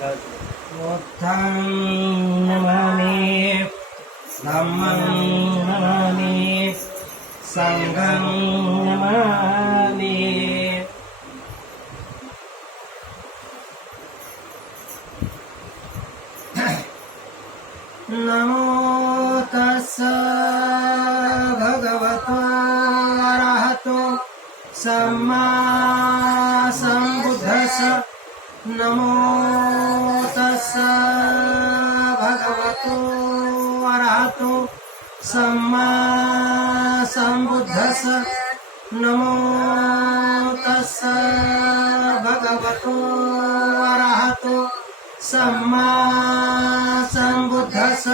बुद्धं नमामि धम्मं नमामि संघं नमामि। नमो तस्स भगवतो अरहतो सम्मा सम्बुद्धस्स। नमो तस्स भगवतो अरहतो सम्मा सम्बुद्धस्स। नमो तस्स भगवतो अरहतो सम्मा सम्बुद्धस्स।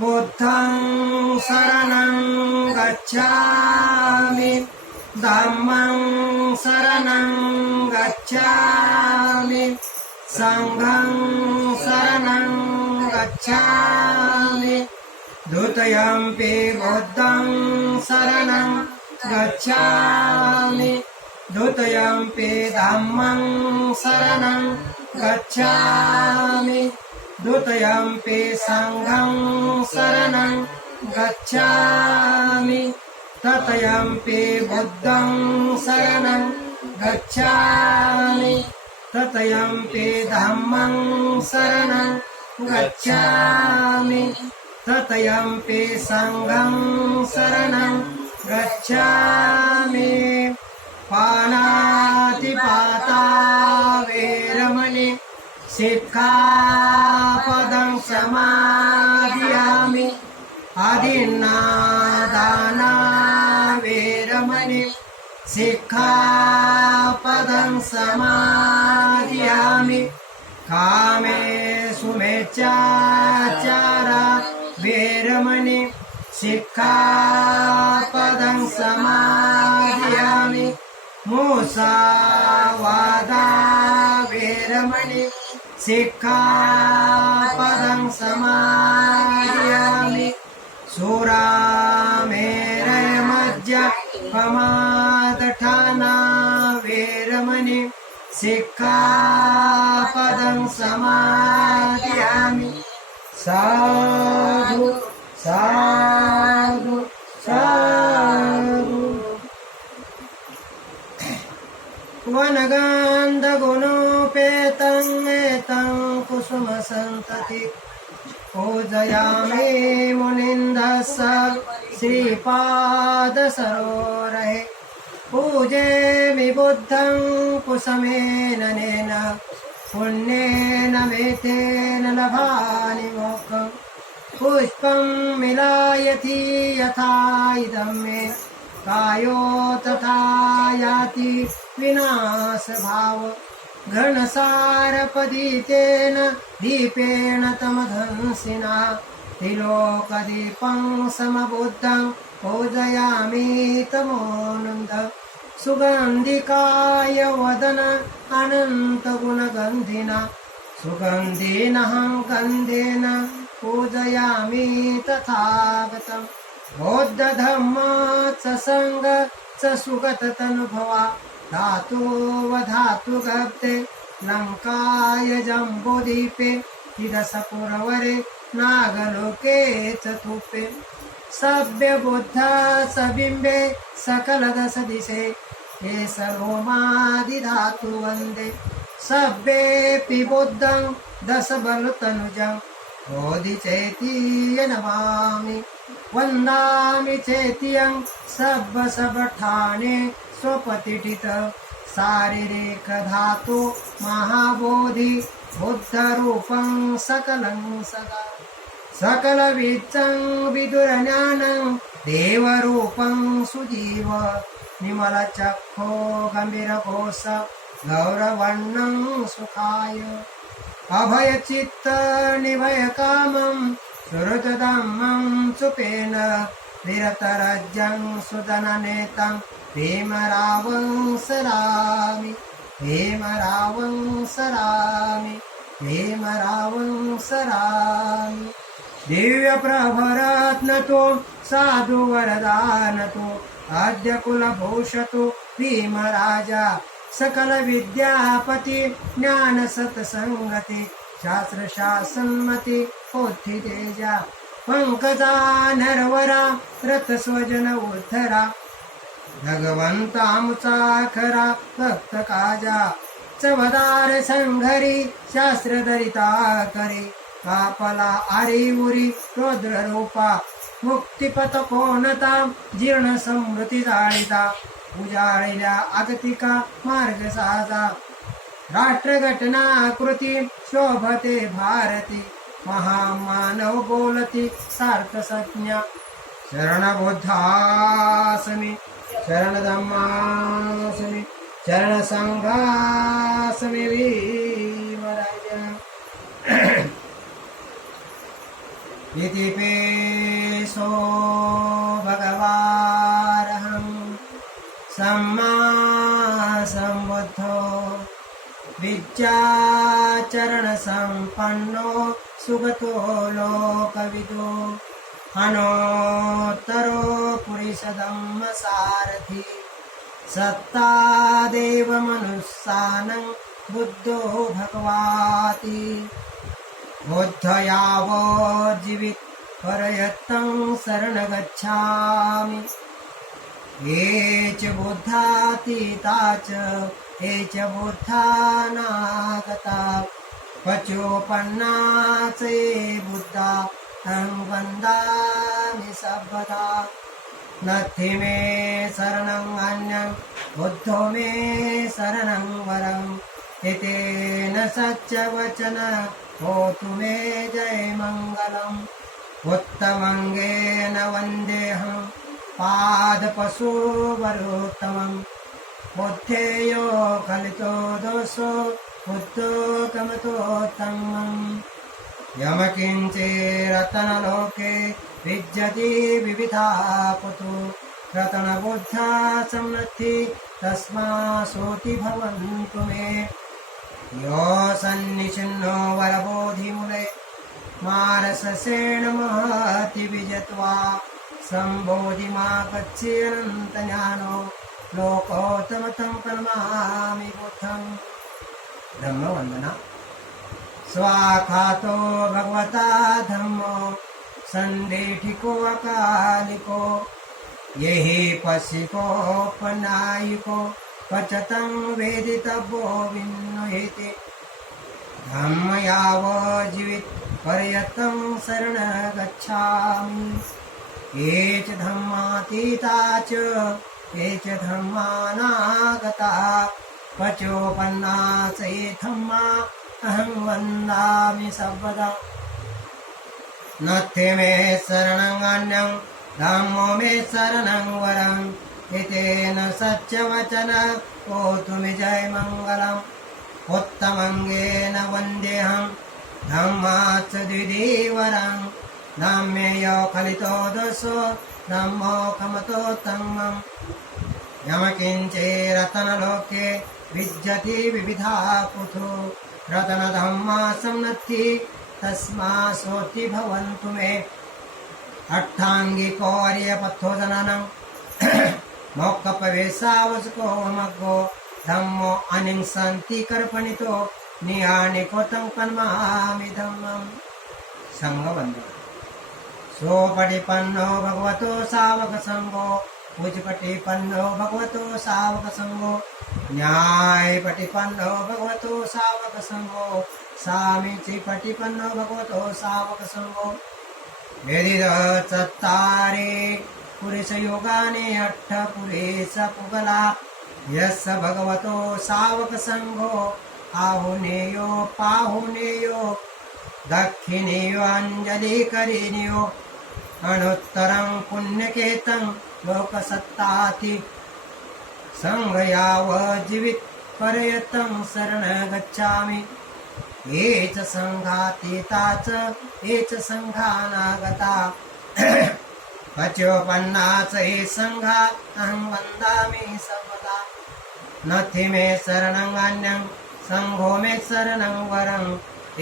बुद्धं शरणं गच्छामि धम्मं शरणं गच्छामि संघं शरणं गच्छामि। द्वितीयम्पि बुद्धं शरणं गच्छामि द्वितीयम्पि धम्मं शरणं गच्छामि द्वितीयम्पि संघं शरणं गच्छामि तृतीयम्पि बुद्धं शरणं गच्छामि तृतीयम्पि धम्मं शरणं गच्छामि तृतीयम्पि संघं शरणं गच्छामि। पाणातिपाता वेरमणि सिक्खापदं समादियामि। आदिन्नादाना वेरमणि सिक्खापदं समादियामि। कामेषु मिथ्याचारा वेरमणि सिक्खापदं समादियामि। मुसावादा वेरमणि सिक्खापदं समादियामि। सुरामेरयमद्यपमादठाना वेरमणि सिक्खापदं समादियामि। साधु साधु साधु। वनगन्धगुणोपेतं एतं कुसुमसन्तति पूजयामि मुनिन्दस्स श्रीपादसरोरहे। पूजेमि बुद्धं कुसुमेन नेन पुण्येन मेतेन लभामि मोक्षम्। पुष्पं मिलायति यथा इदं मे कायो तथा याति विनाशभाव। घनसारपदीतेन दीपेन तमधंसिना त्रिलोकदीपं समबुद्धं पूजयामि तमोनन्द। सुगन्धिकाय वदन अनन्तगुणगन्धिना सुगन्धिनहं गन्धेन पूजयामि तथागतम्। बौद्धधम्म च संग च सुगततनुभवा धातु वधातु गप्ते लङ्काय जम्बूद्वीपे तिरसपुरवरे नागलोके चतुपे। सभ्य बुद्ध सबिम्बे सकलदश दिशे हे सर्वमादिधातु वन्दे। सभ्येऽपि बुद्धं दशबलतनुजं बोधिचैतीय नमामि। वन्दामि चैत्यं सब्बसबठाने स्वपतिठित शारीरिक धातु महाबोधि बुद्धरूपं सकलं सदा। सकलविच्चं विदुरज्ञानं देवरूपं सुजीव। निमलचक्षो गम्भीरकोश गौरवर्णं सुखाय। अभयचित्त निभयकामं सुहृदधम्मं सुपेन। विरतरज्जं सुदननेतं भीमरावं सरामि भीमरावं सरामि भीमरावं सरामि। दिव्यप्रभरत्नतो साधुवरदानतो आद्य कुलभूषतो भीमराजा सकल विद्यापती ज्ञान सत्संगती शास्त्र शासनमती पोथी तेजा पंकजा नरवरा रथ स्वजन उद्धरा भगवंता आमचा खरा भक्त काजा चवदार संघरी शास्त्र दरिता करी कापला आरी उरी रुद्र रूपा मुक्तिपथ कोणता जीर्ण समृती जाळीता उजाळल्या आगतिका मार्ग साजा राष्ट्रघटना कृती शोभते भारती महामानव बोलती सार्थ संज्ञा शरण बुद्धासमी शरण धम्मासमी शरण संघासमी भीमराजा इति पेशो भगवारहं सम्मा सम्बुद्धो विद्याचरण संपन्नो सुगतो लोकविदो अनोत्तरो पुरुषधम्म सारथि सत्ता देव मनुस्सानं बुद्धो भगवाति बुद्धयावो जीवित परयत्तं शरण गच्छामि ये च बुद्धातीता च ये च बुद्धानागता पचोपन्ना च ये बुद्धा तं वन्दामि सर्वदा नत्थि मे शरणं अन्यं बुद्धो मे शरणं वरम् एतेन सत्यवचन होतु मे जय मङ्गलम् उत्तमङ्गेन वन्देऽहं पादपशुवरोत्तमम् बुद्धेयो कलितो दोषो बुद्धोकमतोत्तमम् यमकिञ्चिरतनलोके विद्यति विविधा पुतो रतनबुद्धा समृद्धि तस्मासोति भवन्तु मे यो सन्निचिन्नो वरबोधिमूले मारससेन महति विजत्वा सम्बोधिमागच्छेऽनन्तज्ञानो लोकोत्तमतं प्रणमामि बुद्धम् ब्रह्मवन्दना स्वाखातो भगवता धम्मो सन्देठिको अकालिको येहि पशिकोपनायिको पचतं वेदितव्यो विन्नुहेति धम्मयावो जीवित पर्यतं शरण गच्छामि ये च धम्मातीता च ये च धम्मानागता पचोपन्ना च ये धम्मा अहं वन्दामि सर्वदा नत्थि मे शरणं अन्यं धम्मो मे शरणं वरम् एतेन सत्यवचन होतु मे जय मङ्गलम् उत्तमङ्गेन वन्देऽहं धम्माच्च द्विधीवरं धम्मेयो कलितो दोषो धम्मो कमतोत्तमम् यमकिञ्चिरतनलोके विद्यति विविधा पुथो रतनधम्मा सम्नद्धि तस्मासोति भवन्तु मे अट्ठाङ्गिको आर्यपथोदननं मोक्षप्रवेशावसको मग्गो धम्मो अनिंसन्ति कर्पणितो निहानिको तं पन्मामि धम्मम् संघवन्दना सोपटिपन्नो भगवतो सावकसङ्गो पूजपटिपन्नो भगवतो सावकसङ्गो न्यायपटिपन्नो भगवतो सावकसङ्गो सामीचिपटिपन्नो भगवतो सावकसङ्गो वेदिदचत्तारे पुरुषयोगाने अट्ठपुरेशपुगला यस्य भगवतो सावकसङ्गो आहुनेयो पाहुनेयो दक्षिणेयो अञ्जलिकरिणयो अनुत्तरं पुण्यकेतं लोकसत्ताति सङ्घयावजीवित परयतं शरण गच्छामि ये च सङ्घातीता च ये च सङ्घानागता पचोपन्ना च ये सङ्घा अहं वन्दामि सर्वदा नत्थि मे शरणं अन्यं सङ्घो मे शरणं वरम्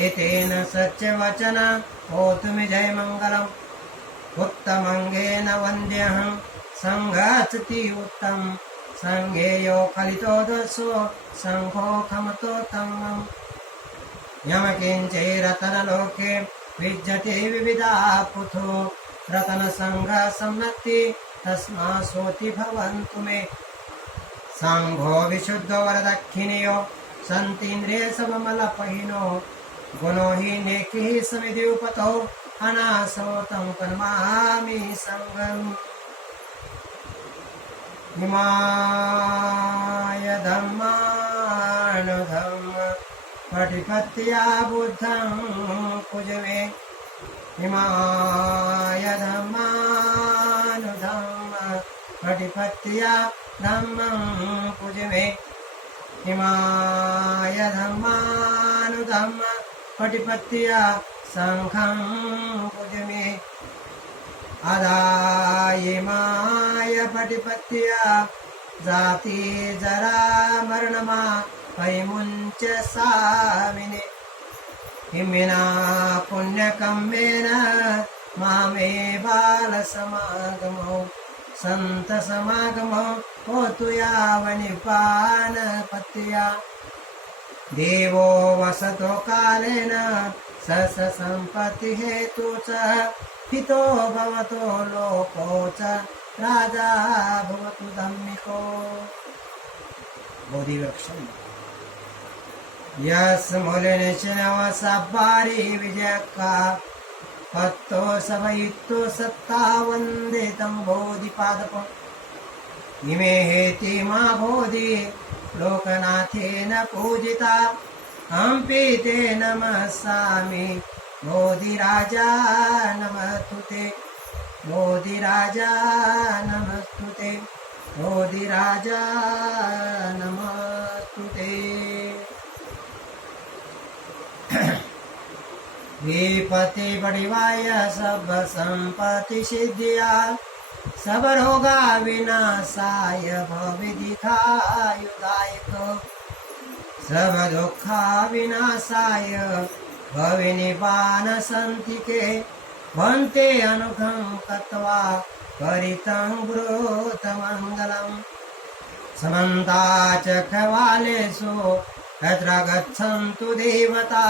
एतेन सत्यवचन होतु मे जय मङ्गलम् उत्तमङ्गेन वन्द्यहं सङ्घाचति उत्तम संघेयो खलितो दसो संघो खमतो तमम् यमकिंचे रतनलोके विद्यते विविधा पुथो रतनसंघ सम्मति तस्मा सोति भवन्तु मे संघो विशुद्धो वरदक्षिणयो संतीन्द्रिय सबमलपहिनो गुणो हि नेकिः समिति उपतो अनासो तं कर्मामि संगम् इमाय धम्मानुधम्म पटिपत्या बुद्धं कुजवे इमाय धम्मानुधम्म पटिपत्या धम्मं कुजवे इमाय धम्मानुधम्म पटिपत्या संघं कुजवे अदायिमाय पटिपत्या जाति जरा मरणमा वैमुञ्च सामिने हिमिना पुण्यकम्मेन मामे बालसमागमो सन्तसमागमो होतु यावनिपानपत्या देवो वसतो कालेन स सम्पत्तिहेतु च हितो भवतो लोको च राजा भवतु धम्मिको बोधिवृक्षं यस्मूलनिशिनवसब्बारी विजयका पत्तो सवयित्तो सत्ता वन्दे तं बोधिपादपम् इमे हेति मा बोधि लोकनाथेन पूजिता हम्पि ते नमस्सामि बोधिराजा नमस्तुते बोधिराजा नमस्तुते बोधिराजा नमस्तुते विपत्ति बढ़िवाय सब संपत्ति सिद्धिया सब रोगा विनाशाय भविदिखायुदायक सब दुखा विनाशाय भविनिपान सन्तिके भन्ते अनुघं कत्वा परितं ब्रूतमङ्गलम् समन्ता चक्रवालेषु तत्र गच्छन्तु देवता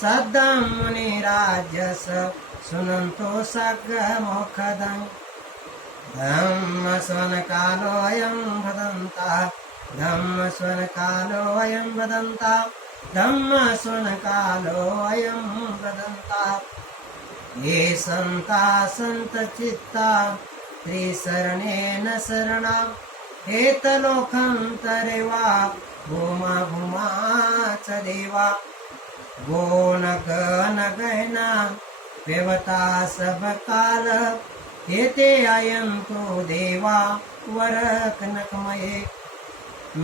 सद्दं मुनिराजस सुनन्तो सग्रमोखदम् धम्मस्वनकालोऽयं वदन्ता धम्मस्वनकालोऽयं वदन्ता धम्मस्वनकालोऽयं वदन्ता ये सन्ता सन्तचित्ता त्रिशरणेन शरणा एतलोकन्तरे वा भूमा भूमा च देवा गो न गहना देवता सब काल एते आयन्तु देवा वरकनकमये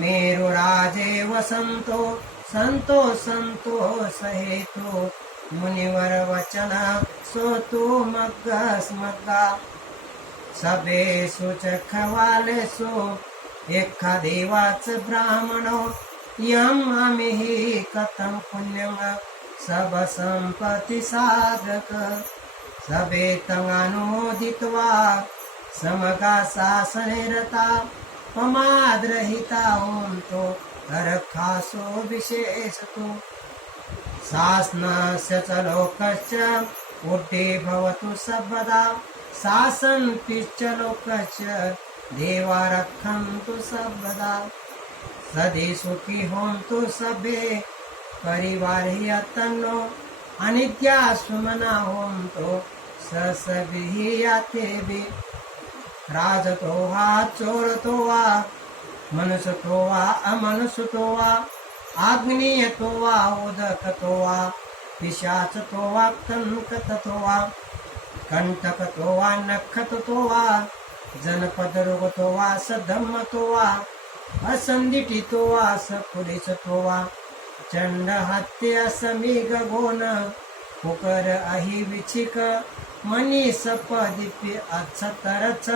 मेरुराजे वसन्तो संतो सहेतु मुनिवर वचन सोतु मग्गस्मग्गा सबेषु चक्रवालेषु एका देवाच ब्राह्मणो यं आमिः कथं पुण्यं सब संपत्ति साधक सवेतं अनुमोदित्वा समगा शासने रता पमाद्रहिता होन्तो रक्षासो विशेषतो शासनस्य च लोकस्य ऊर्ध्वे भवतु सर्वदा शासनपिश्च लोकस्य देवा रक्षन्तु सर्वदा सदे सुखी होन्तु सभे परिवारे अतन्नो अनित्या सुमना होन्तु ससभियातेभि राजतो वा चोरतो वा मनुष्यतो वा अमनुष्यतो वा आग्नेयतो वा उदकतो वा पिशाचतो वा कङ्कततो वा कंटकतो वा नखततो वा जनपदरोगतो वा सधम्मतो वा असंदिटितो वा सपुलिसतो वा चंडहत्या समीग गोन पुकर अहि विचिक मनी सपदिपि अक्षतरच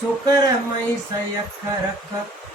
सुकर मई सयखरक